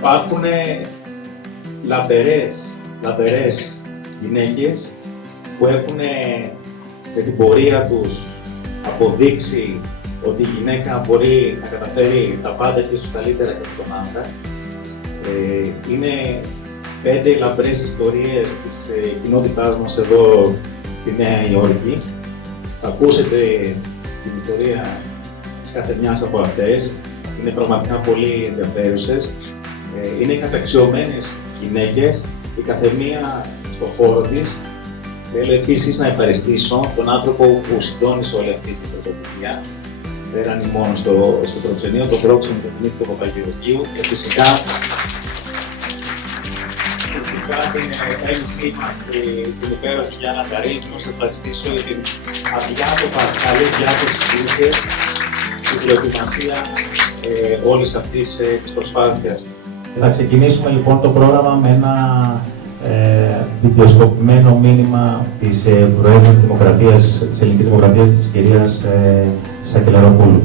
Υπάρχουν λαμπερές γυναίκες που έχουν με την πορεία τους αποδείξει ότι η γυναίκα μπορεί να καταφέρει τα πάντα και ίσως καλύτερα και από τον άντρα. Είναι 5 λαμπρές ιστορίες της κοινότητάς μας εδώ στη Νέα Υόρκη. Θα ακούσετε την ιστορία της κάθε μιας από αυτές. Είναι πραγματικά πολύ ενδιαφέρουσες. Είναι καταξιωμένες γυναίκες, η καθεμία στο χώρο της. Θέλω επίσης να ευχαριστήσω τον άνθρωπο που συντόνισε όλη αυτή την πρωτοβουλία. Δεν ήταν μόνο στο προξενείο, το πρόξενο του Δημήτρη Παπαγεωργίου και φυσικά την MC μας, την υπέροχη Yanna Darilis, να σας ευχαριστήσω για την αδιάκοπα καλή διάθεση που είχε στην προετοιμασία όλης αυτής της προσπάθειας. Θα ξεκινήσουμε λοιπόν το πρόγραμμα με ένα βιντεοσκοπημένο μήνυμα της Προέδρου της Ελληνικής Δημοκρατίας, της κυρίας Σακελαροπούλου.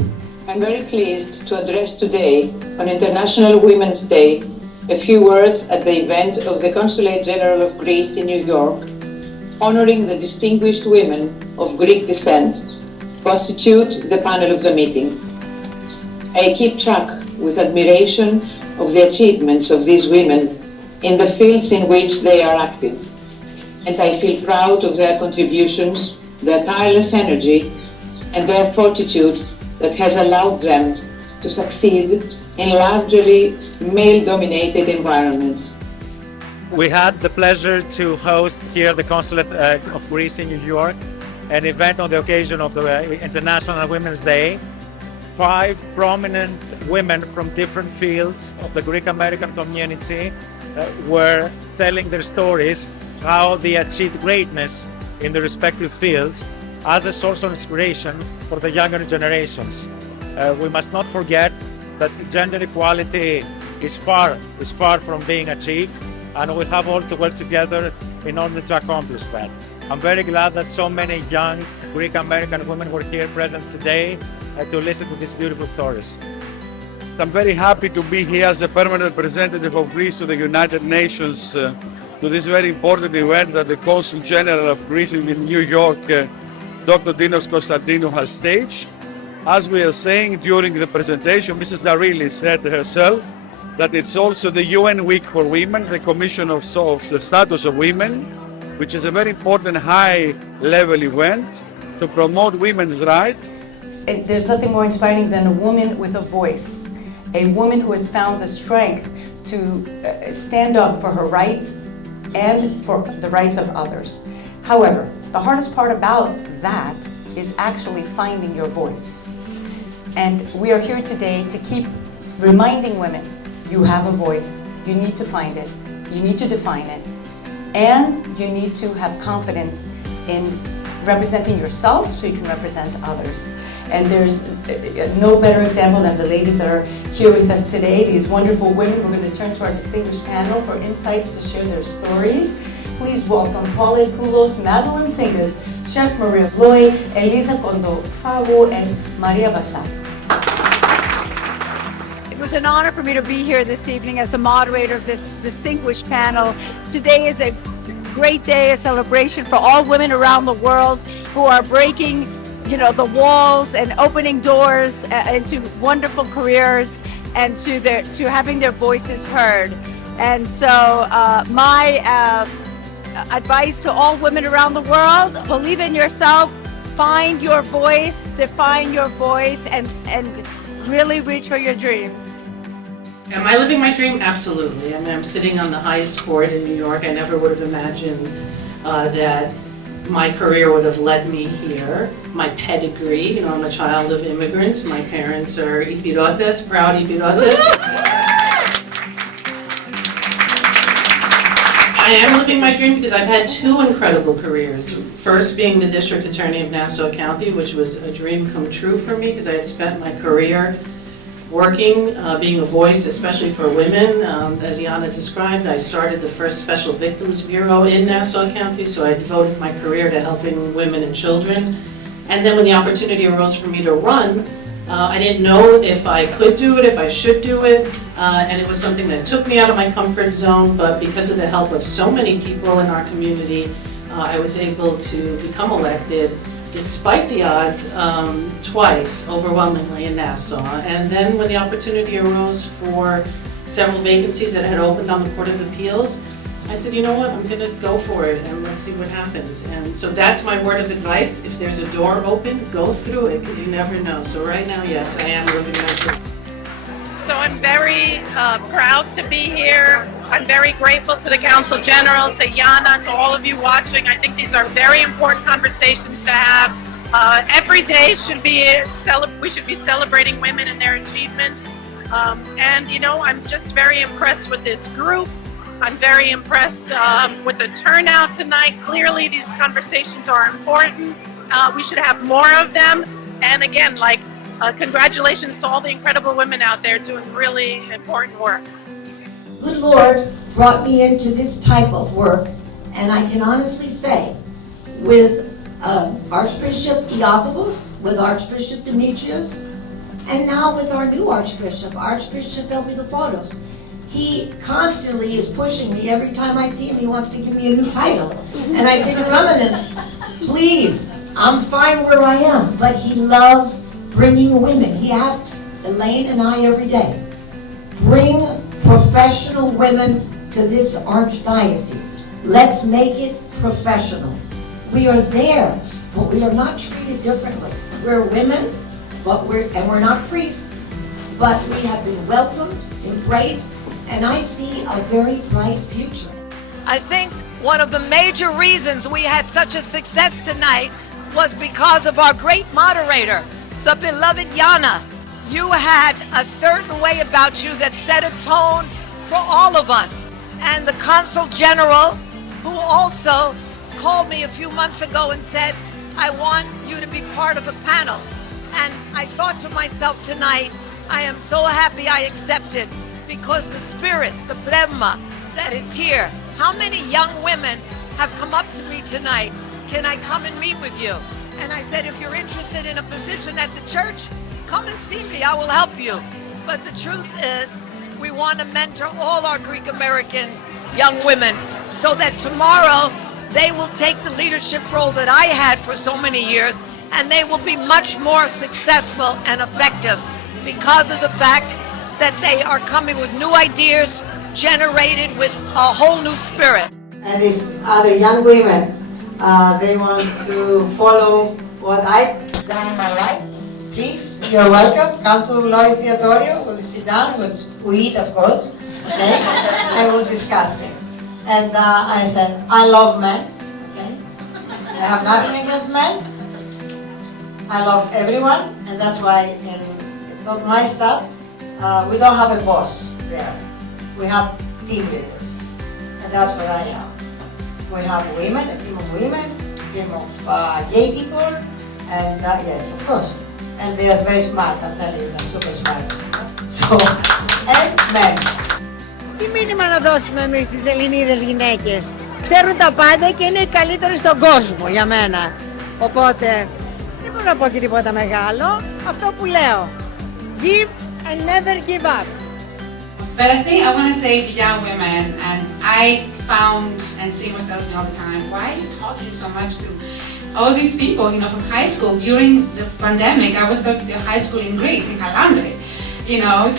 I'm very pleased to address today, on International Women's Day, a few words at the event of the Consulate General of Greece in New York, honoring the distinguished women of Greek descent, constitute the panel of the meeting. I keep track with admiration of the achievements of these women in the fields in which they are active, and I feel proud of their contributions, their tireless energy, and their fortitude that has allowed them to succeed in largely male-dominated environments. We had the pleasure to host here at the Consulate of Greece in New York an event on the occasion of the International Women's Day. 5 prominent women from different fields of the Greek American community were telling their stories, how they achieved greatness in their respective fields as a source of inspiration for the younger generations. We must not forget that gender equality is far from being achieved, and we have all to work together in order to accomplish that. I'm very glad that so many young Greek American women were here present today to listen to these beautiful stories. I'm very happy to be here as a permanent representative of Greece to the United Nations to this very important event that the Consul General of Greece in New York, Dr. Constantinou has staged. As we are saying during the presentation, Mrs. Darilis said herself that it's also the UN Week for Women, the Commission of the Status of Women, which is a very important high-level event to promote women's rights. There's nothing more inspiring than a woman with a voice, a woman who has found the strength to stand up for her rights and for the rights of others. However, the hardest part about that is actually finding your voice. And we are here today to keep reminding women, you have a voice, you need to find it, you need to define it, and you need to have confidence in representing yourself so you can represent others. And there's no better example than the ladies that are here with us today, these wonderful women. We're going to turn to our distinguished panel for insights to share their stories. Please welcome Pauline Poulos, Madeline Singas, Chef Maria Bloy, Elisa Kondofagu, and Maria Bassa. It was an honor for me to be here this evening as the moderator of this distinguished panel. Today is a great day, a celebration for all women around the world who are breaking the walls and opening doors into wonderful careers and to having their voices heard. And so my advice to all women around the world, believe in yourself, find your voice, define your voice, and really reach for your dreams. Am I living my dream? Absolutely. I mean, I'm sitting on the highest court in New York. I never would have imagined that my career would have led me here. My pedigree, I'm a child of immigrants. My parents are Ipirotes, proud Ipirotes. I am living my dream because I've had 2 incredible careers. First being the District Attorney of Nassau County, which was a dream come true for me because I had spent my career working, being a voice, especially for women. As Yanna described, I started the first Special Victims Bureau in Nassau County, so I devoted my career to helping women and children. And then when the opportunity arose for me to run I didn't know if I could do it, if I should do it, and it was something that took me out of my comfort zone, but because of the help of so many people in our community, I was able to become elected despite the odds twice, overwhelmingly in Nassau. And then when the opportunity arose for several vacancies that had opened on the Court of Appeals, I said, you know what, I'm going to go for it and let's see what happens. And so that's my word of advice. If there's a door open, go through it because you never know. So right now, yes, I am living my dream. So I'm very proud to be here. I'm very grateful to the Consul General, to Yanna, to all of you watching. I think these are very important conversations to have. Every day we should be celebrating women and their achievements. And you know, I'm just very impressed with this group. I'm very impressed with the turnout tonight. Clearly, these conversations are important. We should have more of them. And again, congratulations to all the incredible women out there doing really important work. Good Lord brought me into this type of work, and I can honestly say, with Archbishop Iakovos, with Archbishop Demetrios, and now with our new Archbishop Elpidophoros, he constantly is pushing me. Every time I see him, he wants to give me a new title. And I say, Your Eminence, please, I'm fine where I am. But he loves bringing women. He asks Elaine and I every day, bring professional women to this archdiocese. Let's make it professional. We are there, but we are not treated differently. We're women, but we're not priests, but we have been welcomed, embraced, and I see a very bright future. I think one of the major reasons we had such a success tonight was because of our great moderator, the beloved Yanna. You had a certain way about you that set a tone for all of us. And the Consul General, who also called me a few months ago and said, I want you to be part of a panel. And I thought to myself tonight, I am so happy I accepted, because the spirit, the pneuma that is here. How many young women have come up to me tonight? Can I come and meet with you? And I said, if you're interested in a position at the church, come and see me, I will help you. But the truth is, we want to mentor all our Greek American young women so that tomorrow they will take the leadership role that I had for so many years, and they will be much more successful and effective because of the fact that they are coming with new ideas generated with a whole new spirit. And if other young women, they want to follow what I've done in my life, please, you're welcome. Come to Lois Theatorio, we'll sit down, we'll eat, of course, okay? And we'll discuss things. And I said, I love men, okay? I have nothing against men. I love everyone, and that's why it's not my stuff. We don't have a boss there. We have team leaders, and that's what I am. We have women, a team of women, a team of gay people, and yes, of course. And they are very smart, I'm telling you, they're super smart. So, and men. Τι μήνυμα να δώσουμε εμείς στις Ελληνίδες γυναίκες? Ξέρουν τα πάντα και είναι οι καλύτερες στον κόσμο για μένα. Οπότε, δεν μπορώ να πω και τίποτα μεγάλο. Αυτό που λέω. Give and never give up. But I think I want to say to young women, and I found, and Simos tells me all the time, why are you talking so much to all these people, from high school? During the pandemic, I was talking to a high school in Greece, in Kalandri,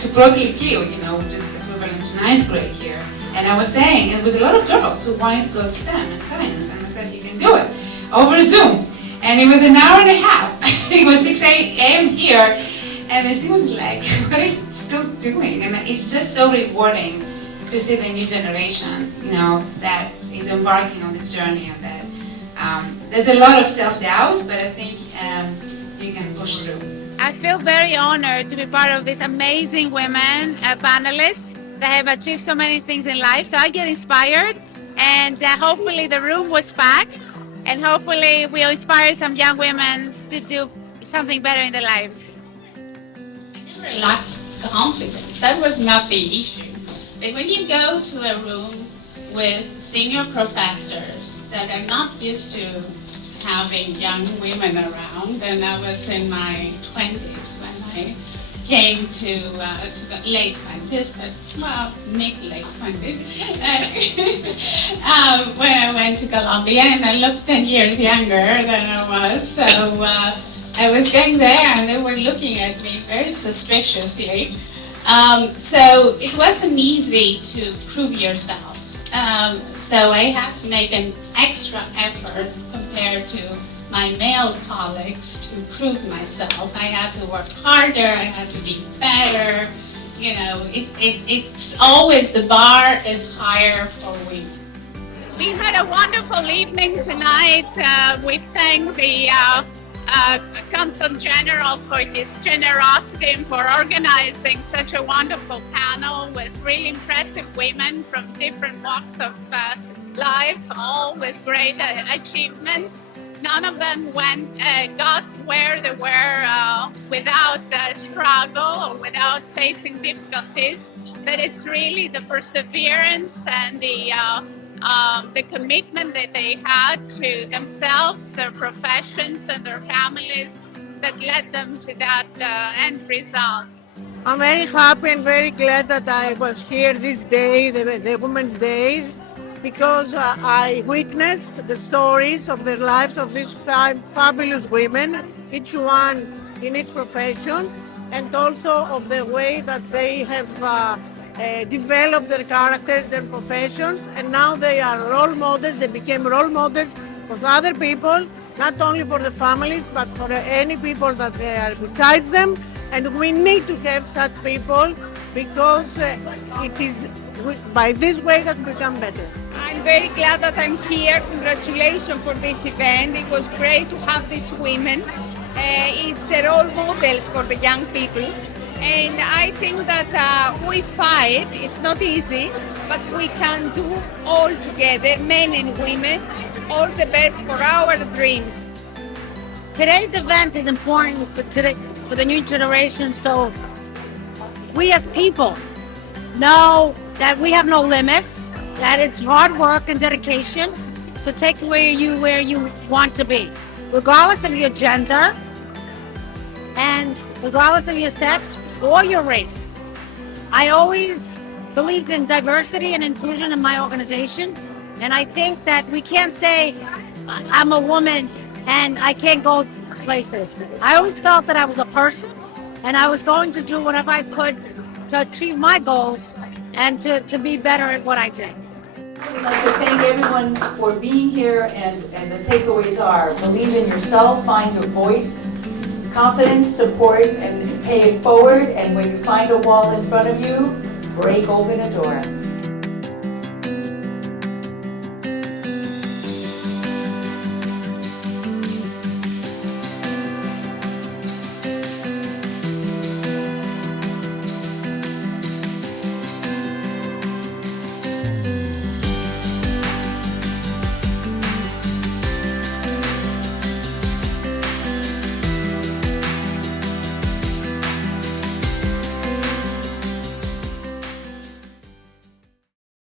to Proklykio, which is equivalent to 9th grade here. And I was saying, it was a lot of girls who wanted to go to STEM and science, and I said, you can do it, over Zoom. And it was an hour and a half. It was 6 a.m. here. And then she was like, what are you still doing? And it's just so rewarding to see the new generation, that is embarking on this journey, and that there's a lot of self-doubt, but I think you can push through. I feel very honored to be part of these amazing women panelists that have achieved so many things in life. So I get inspired, and hopefully the room was packed, and hopefully we'll inspire some young women to do something better in their lives. Lacked confidence. That was not the issue. But when you go to a room with senior professors that are not used to having young women around, and I was in my 20s when I I came to late 20s, but well, mid-late 20s, when I went to Colombia, and I looked 10 years younger than I was. So I was going there, and they were looking at me very suspiciously. So it wasn't easy to prove yourselves. So I had to make an extra effort compared to my male colleagues to prove myself. I had to work harder, I had to be better. You know, it's always, the bar is higher for women. We had a wonderful evening tonight. We thank the Consul General for his generosity and for organizing such a wonderful panel with really impressive women from different walks of life, all with great achievements. None of them got where they were without struggle or without facing difficulties. But it's really the perseverance and the commitment that they had to themselves, their professions, and their families that led them to that end result. I'm very happy and very glad that I was here this day, the Women's Day, because I witnessed the stories of the lives of these 5 fabulous women, each one in its profession, and also of the way that they have developed their characters, their professions, and now they are role models. They became role models for other people, not only for the families, but for any people that they are besides them. And we need to have such people because it is by this way that we become better. I'm very glad that I'm here. Congratulations for this event. It was great to have these women. It's a role models for the young people. And I think that we fight. It's not easy, but we can do all together, men and women, all the best for our dreams. Today's event is important for the new generation, so we as people know that we have no limits, that it's hard work and dedication to take where you want to be, regardless of your gender and regardless of your sex or your race. I always believed in diversity and inclusion in my organization, and I think that we can't say I'm a woman and I can't go places. I always felt that I was a person and I was going to do whatever I could to achieve my goals and to be better at what I did. We'd like to thank everyone for being here, and the takeaways are: believe in yourself, find your voice, confidence, support, and pay it forward, and when you find a wall in front of you, break open a door.